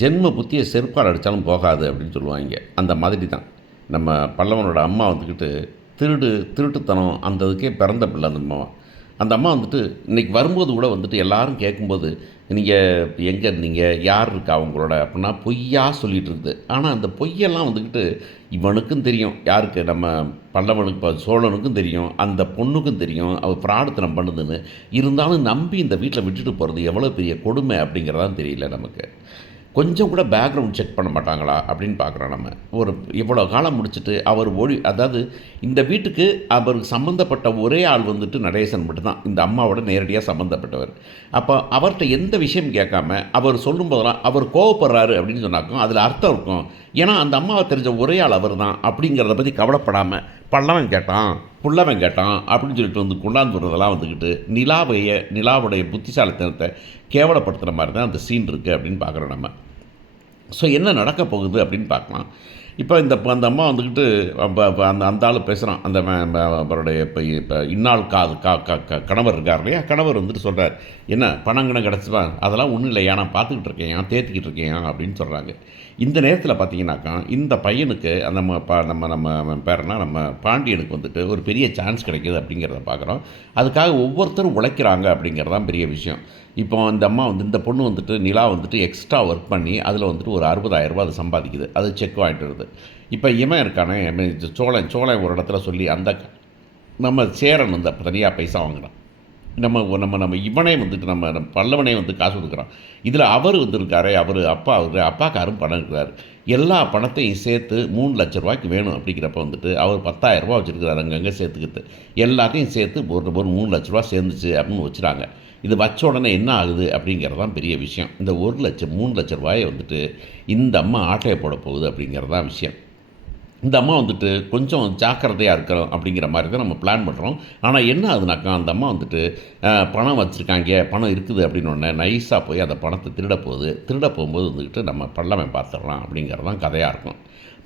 ஜென்ம புத்தியை செருப்பால் அடித்தாலும் போகாது அப்படின்னு சொல்லுவாங்க. அந்த மாதிரி தான் நம்ம பல்லவனோட அம்மா வந்துக்கிட்டு திருட்டுத்தனம் அந்த இதுக்கே பிறந்த பிள்ளை அந்த அம்மா. அந்த அம்மா வந்துட்டு இன்றைக்கி வரும்போது கூட வந்துட்டு எல்லாரும் கேட்கும்போது, நீங்கள் எங்கே இருந்தீங்க, யார் இருக்கா அவங்களோட அப்படின்னா பொய்யா சொல்லிகிட்டு இருக்குது. ஆனால் அந்த பொய்யெல்லாம் வந்துக்கிட்டு இவனுக்கும் தெரியும், யாருக்கு நம்ம பல்லவனுக்கு சோழனுக்கும் தெரியும், அந்த பொண்ணுக்கும் தெரியும் அவள் ஃப்ராடுத்தனம் பண்ணுதுன்னு. இருந்தாலும் நம்பி இந்த வீட்டில் விட்டுட்டு போகிறது எவ்வளோ பெரிய கொடுமை அப்படிங்கிறதான் தெரியல நமக்கு. கொஞ்சம் கூட பேக்ரவுண்ட் செக் பண்ண மாட்டாங்களா அப்படின்னு பார்க்குறோம் நம்ம. ஒரு இவ்வளோ காலம் முடிச்சுட்டு அவர் அதாவது இந்த வீட்டுக்கு அவருக்கு சம்மந்தப்பட்ட ஒரே ஆள் வந்துட்டு நடேசன் மட்டும்தான், இந்த அம்மாவோட நேரடியாக சம்மந்தப்பட்டவர். அப்போ அவர்கிட்ட எந்த விஷயம் கேட்காம அவர் சொல்லும் போதெல்லாம் அவர் கோவப்படுறாரு அப்படின்னு சொன்னாக்கும் அதில் அர்த்தம் இருக்கும். ஏன்னா அந்த அம்மாவை தெரிஞ்ச ஒரே ஆள் அவர் தான் அப்படிங்கிறத பற்றி கவலைப்படாமல் பல்லவன் கேட்டான் புல்லவன் கேட்டான் அப்படின்னு சொல்லிட்டு வந்து கொண்டாந்து விடுறதெல்லாம் வந்துக்கிட்டு நிலாவுடைய புத்திசாலித்தனத்தை கேவலப்படுத்துகிற மாதிரி தான் அந்த சீன் இருக்குது அப்படின்னு பார்க்குறோம் நம்ம. ஸோ என்ன நடக்க போகுது அப்படின்னு பார்க்கலாம். இப்போ அந்த அம்மா வந்துக்கிட்டு அந்த அந்த ஆள் பேசுகிறான், அந்த அவருடைய இப்போ இன்னாள் கணவர் இருக்கார் இல்லையா, கணவர் வந்துட்டு சொல்கிறார், என்ன பணங்கணம் கிடச்சிப்பா, அதெல்லாம் ஒன்றும் இல்லையா, நான் பார்த்துக்கிட்டு இருக்கேன், தேர்த்திக்கிட்டு இருக்கேன் அப்படின்னு சொல்கிறாங்க. இந்த நேரத்தில் பார்த்தீங்கன்னாக்கா இந்த பையனுக்கு அந்த நம்ம பேரனா நம்ம பாண்டியனுக்கு வந்துட்டு ஒரு பெரிய சான்ஸ் கிடைக்கிது அப்படிங்கிறத பார்க்குறோம். அதுக்காக ஒவ்வொருத்தரும் உழைக்கிறாங்க அப்படிங்கிறதான் பெரிய விஷயம். இப்போ இந்த அம்மா இந்த பொண்ணு வந்துட்டு நிலா வந்துட்டு எக்ஸ்ட்ரா ஒர்க் பண்ணி அதில் வந்துட்டு ஒரு 60,000 அது சம்பாதிக்குது. அது செக் வாங்கிட்டு வருது. இப்போ இவன் இருக்கானே சோழன் ஒரு இடத்துல சொல்லி அந்த நம்ம சேரன் வந்து தனியாக பைசா வாங்கினான். நம்ம நம்ம நம்ம இவனே வந்துட்டு நம்ம பல்லவனே வந்து காசு கொடுக்குறான். இதில் அவர் வந்துருக்காரு, அவர் அப்பாக்காரும் பணம் இருக்கிறார். எல்லா பணத்தையும் சேர்த்து 3 லட்ச ரூபாய்க்கு வேணும் அப்படிங்கிறப்ப வந்துட்டு அவர் 10,000 ரூபா வச்சுருக்கிறார் அங்கங்கே சேர்த்துக்கிட்டு. எல்லாத்தையும் சேர்த்து ஒரு 3 லட்ச ரூபா சேர்ந்துச்சு அப்படின்னு வச்சுட்டாங்க. இது வச்ச உடனே என்ன ஆகுது அப்படிங்கிறது தான் பெரிய விஷயம். இந்த 3 லட்ச ரூபாயை வந்துட்டு இந்த அம்மா ஆட்டையை போட போகுது அப்படிங்கிறது தான் விஷயம். இந்த அம்மா வந்துட்டு கொஞ்சம் ஜாக்கிரதையாக இருக்கிறோம் அப்படிங்கிற மாதிரி தான் நம்ம பிளான் பண்ணுறோம். ஆனால் என்ன ஆகுதுனாக்கா அந்த அம்மா வந்துட்டு பணம் வச்சுருக்காங்க, பணம் இருக்குது அப்படின்னு ஒன்று நைஸாக போய் அந்த பணத்தை திருட போகும்போது வந்துக்கிட்டு நம்ம பல்லவன் பார்த்துட்றான் அப்படிங்கிறது தான் கதையாக இருக்கும்.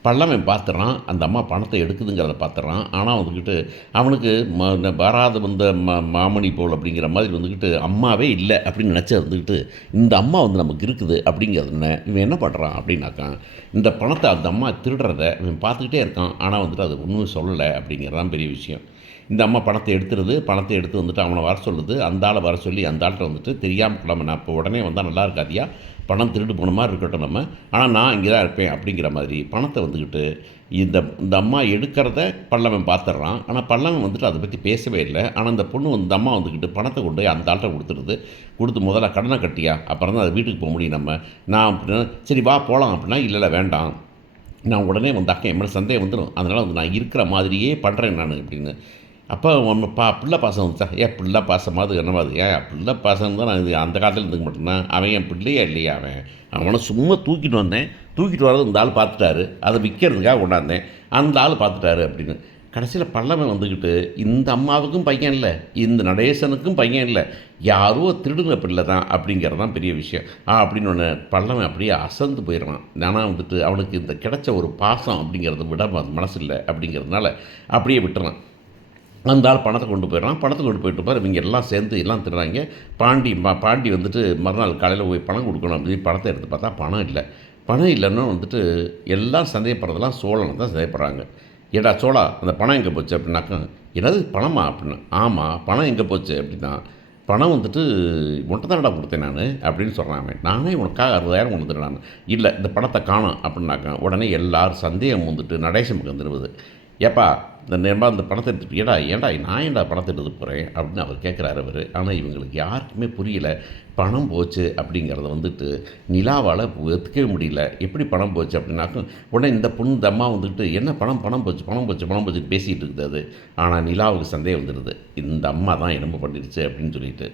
பல்லவன் பார்த்துட்றான், அந்த அம்மா பணத்தை எடுக்குதுங்கிறத பார்த்துட்றான். ஆனால் வந்துக்கிட்டு அவனுக்கு வராது வந்த மாமணி போல் அப்படிங்கிற மாதிரி வந்துக்கிட்டு அம்மாவே இல்லை அப்படின்னு நினச்சா வந்துக்கிட்டு இந்த அம்மா வந்து நமக்கு இருக்குது அப்படிங்கிறது இவன் என்ன பண்ணுறான் அப்படின்னாக்கா இந்த பணத்தை அந்த அம்மா திருடுறத இவன் பார்த்துக்கிட்டே இருக்கான். ஆனால் வந்துட்டு அது ஒன்றும் சொல்லலை அப்படிங்கிறதான் பெரிய விஷயம். இந்த அம்மா பணத்தை எடுத்து வந்துட்டு அவனை வர சொல்லுது. அந்த ஆளை வர சொல்லி அந்த ஆள்கிட்ட வந்துட்டு தெரியாமல் கிளம்ப, நான் இப்போ உடனே வந்தால் நல்லா இருக்காதியா, பணம் திருட்டு போன மாதிரி இருக்கட்டும் நம்ம, ஆனால் நான் இங்கே தான் இருப்பேன் அப்படிங்கிற மாதிரி பணத்தை வந்துக்கிட்டு இந்த அம்மா எடுக்கிறத பல்லவன் பார்த்துட்றான். ஆனால் பல்லவன் வந்துட்டு அதை பற்றி பேசவே இல்லை. ஆனால் இந்த பொண்ணு இந்த அம்மா வந்துக்கிட்டு பணத்தை கொண்டு போய் அந்த ஆள்கிட்ட கொடுத்து முதல்ல கடனை கட்டியா, அப்புறம் தான் அதை வீட்டுக்கு போக முடியும் நம்ம. நான் அப்படின்னா சரி வா போகலாம் அப்படின்னா, இல்லை வேண்டாம், நான் உடனே வந்தாக்க என் மேலே சந்தேகம் வந்துடும், அதனால் வந்து நான் இருக்கிற மாதிரியே பண்ணுறேன் நான் அப்படின்னு. அப்போ ஒன்று பிள்ளை பாசம் வந்துச்சா, பிள்ளை பாசமாவது என்னமாவது, பிள்ளை பாசம் தான் நான் இது அந்த காலத்தில் இருந்துக்க மாட்டேன்னா, அவன் என் பிள்ளையே இல்லையா, அவனை சும்மா தூக்கிட்டு வந்தேன், தூக்கிட்டு வரது இந்த ஆள் பார்த்துட்டாரு, அதை விற்கிறதுக்காக கொண்டாந்தேன், அந்த ஆள் பார்த்துட்டாரு அப்படின்னு. கடைசியில் பல்லவன் வந்துக்கிட்டு இந்த அம்மாவுக்கும் பையன் இல்லை, இந்த நடேசனுக்கும் பையன் இல்லை, யாரோ திருடுன பிள்ளை தான் அப்படிங்கிறது தான் பெரிய விஷயம் அப்படின்னு ஒன்று பல்லவன் அப்படியே அசந்து போயிடுறான். ஆனால் வந்துட்டு அவனுக்கு இந்த கிடைச்ச ஒரு பாசம் அப்படிங்கிறத விட மனசு இல்லை அப்படிங்கிறதுனால அப்படியே விட்டுறான். அந்த ஆள் பணத்தை கொண்டு போயிட்டு பாரு, இவங்க எல்லாம் சேர்ந்து எல்லாம் திருறாங்க. பாண்டி வந்துட்டு மறுநாள் காலையில் போய் பணம் கொடுக்கணும் அப்படின்னு பணத்தை எடுத்து பார்த்தா பணம் இல்லைன்னா வந்துட்டு எல்லாம் சந்தேகப்படுறதெல்லாம் சோழனை தான் சந்தேகப்படுறாங்க. ஏடா சோழா, அந்த பணம் எங்கே போச்சு அப்படின்னாக்கா, என்னது பணமா அப்படின்னா, ஆமாம் பணம் எங்கே போச்சு அப்படின்னா, பணம் வந்துட்டு உன்ட்ட தானடா கொடுத்தேன் நான் அப்படின்னு சொல்கிறான். நானே உனக்காக 60,000 கொண்டு வந்துடுறேன். இல்லை இந்த பணத்தை காணோம் அப்படின்னாக்கா உடனே எல்லாரும் சந்தேகம் வந்துட்டு நடேசனுக்கு வந்துடுவது. ஏப்பா இந்த நேரமாக அந்த பணத்தை எடுத்துட்டு ஏன்டா நான் பணத்தை எடுத்து போகிறேன் அப்படின்னு அவர் கேட்குறாரு அவர். ஆனால் இவங்களுக்கு யாருக்குமே புரியல பணம் போச்சு அப்படிங்கிறத வந்துட்டு நிலாவால் ஒத்துக்கவே முடியல. எப்படி பணம் போச்சு அப்படின்னாக்கும் உடனே இந்த அம்மா வந்துட்டு என்ன பணம் போச்சு பேசிகிட்டு இருக்குது அது. ஆனால் நிலாவுக்கு சந்தேகம் வந்துடுது, இந்த அம்மா தான் என்னமோ பண்ணிடுச்சு அப்படின்னு சொல்லிட்டு.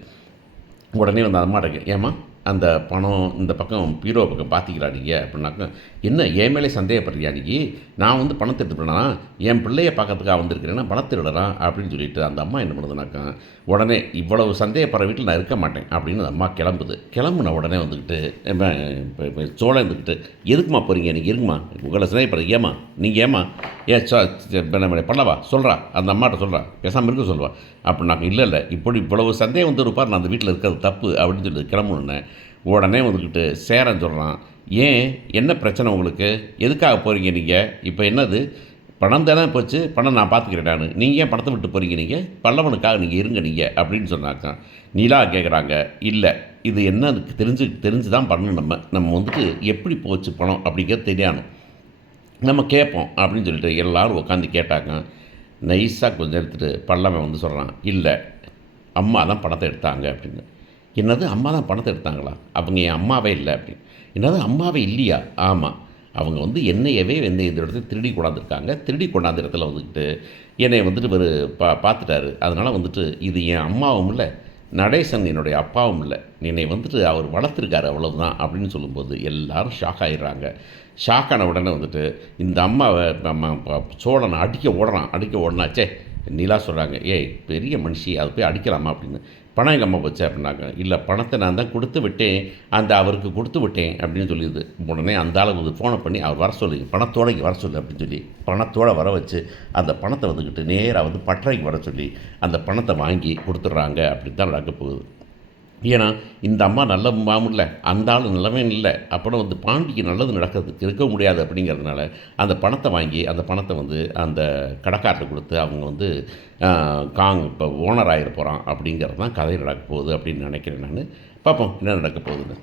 உடனே வந்து அந்த அம்மாட்ட ஏம்மா அந்த பணம் இந்த பக்கம் பீரோ பக்கம் பார்த்திக்கிறா நீங்கள் அப்படின்னாக்கா, என்ன என் மேலே சந்தேகப்படுறியா நீ, நான் வந்து பணத்தை எடுத்துட்டேன்னா என் பிள்ளையை பார்க்கறதுக்காக வந்திருக்கிறேன்னா பணத்தை எடுறேன் அப்படின்னு சொல்லிட்டு அந்த அம்மா என்ன பண்ணுதுனாக்கா, உடனே இவ்வளவு சந்தேகப்படுற வீட்டில் நான் இருக்க மாட்டேன் அப்படின்னு அந்த அம்மா கிளம்புன உடனே வந்துக்கிட்டு சோழன் இருந்துக்கிட்டு எதுக்குமா போகிறீங்க, நீங்கள் இருக்குமா உங்களை சந்தேகப்படுறது, நீங்கள் பண்ணவா சொல்கிறா, அந்த அம்மாட்ட சொல்கிறா, பேசாமல் இருக்க சொல்வா அப்படின்னாக்க, இல்லை இவ்வளவு சந்தேகம் வந்து இருப்பார், நான் அந்த வீட்டில் இருக்கிறது தப்பு அப்படின்னு சொல்லி கிளம்புனேன். உடனே வந்துக்கிட்டு சேரன் சொல்கிறான், ஏன் என்ன பிரச்சனை உங்களுக்கு, எதுக்காக போகிறீங்க நீங்கள், இப்போ என்னது பணம் தானே போச்சு, பணம் நான் பார்த்துக்கிறேன் நான், நீங்கள் ஏன் பணத்தை விட்டு போகிறீங்க, நீங்கள் பல்லவனுக்காக நீங்கள் இருங்க நீங்கள் அப்படின்னு சொன்னாக்கா. நிலா கேட்குறாங்க, இல்லை இது என்ன தெரிஞ்சு தான் பண்ணணும், நம்ம வந்துட்டு எப்படி போச்சு பணம் அப்படிங்கிறது தெரியணும், நம்ம கேட்போம் அப்படின்னு சொல்லிட்டு எல்லோரும் உட்காந்து கேட்டாங்க. நைஸாக கொஞ்சம் எடுத்துகிட்டு பல்லவன் வந்து சொல்கிறான், இல்லை அம்மா தான் பணத்தை எடுத்தாங்க அப்படின்னு. என்னது அம்மா தான் பணத்தை எடுத்தாங்களா, அவங்க என் அம்மாவே இல்லை அப்படின்னு. என்னது அம்மாவே இல்லையா, ஆமாம் அவங்க வந்து என்னையவே இந்த இடத்துல திருடி கொண்டாந்துருக்காங்க, திருடி கொண்டாந்த இடத்துல வந்துக்கிட்டு என்னை வந்துட்டு ஒரு பார்த்துட்டாரு, அதனால் வந்துட்டு இது என் அம்மாவும் இல்லை, நடேசன் என்னுடைய அப்பாவும் இல்லை, என்னை வந்துட்டு அவர் வளர்த்துருக்காரு அவ்வளவுதான் அப்படின்னு சொல்லும்போது எல்லோரும் ஷாக் ஆகிடுறாங்க. ஷாக்கான உடனே வந்துட்டு இந்த அம்மாவை சோழனை அடிக்க ஓடனாச்சே. நிலா சொல்கிறாங்க, ஏய் பெரிய மனுஷி அதை போய் அடிக்கலாமா அப்படின்னு. பணம் எங்கள் அம்மா போச்சு அப்படின்னாங்க. இல்லை பணத்தை நான் தான் கொடுத்து விட்டேன், அவருக்கு கொடுத்து விட்டேன் அப்படின்னு சொல்லிடுது. உடனே அந்த ஆளுக்கு ஃபோனை பண்ணி அவர் வர சொல்லி பணத்தோடு வர சொல்லு அப்படின்னு சொல்லி பணத்தோடு வர வச்சு அந்த பணத்தை வந்துக்கிட்டு நேராக வந்து பட்டறைக்கு வர சொல்லி அந்த பணத்தை வாங்கி கொடுத்துட்றாங்க. அப்படி தான் நடக்க போகுது. ஏன்னா இந்த அம்மா நல்ல மாமுல்ல, அந்த ஆள் நல்லவே இல்லை, அப்புறம் வந்து பாண்டிக்கு நல்லது நடக்கிறதுக்கு இருக்க முடியாது அப்படிங்கிறதுனால அந்த பணத்தை வாங்கி அந்த பணத்தை வந்து அந்த கடைக்காரர்கிட்ட கொடுத்து அவங்க வந்து இப்போ ஓனர் ஆகிட போகிறான் அப்படிங்கிறது தான் கதை நடக்க போகுது அப்படின்னு நினைக்கிறேன் நான். பார்ப்போம் என்ன நடக்க போகுதுன்னு.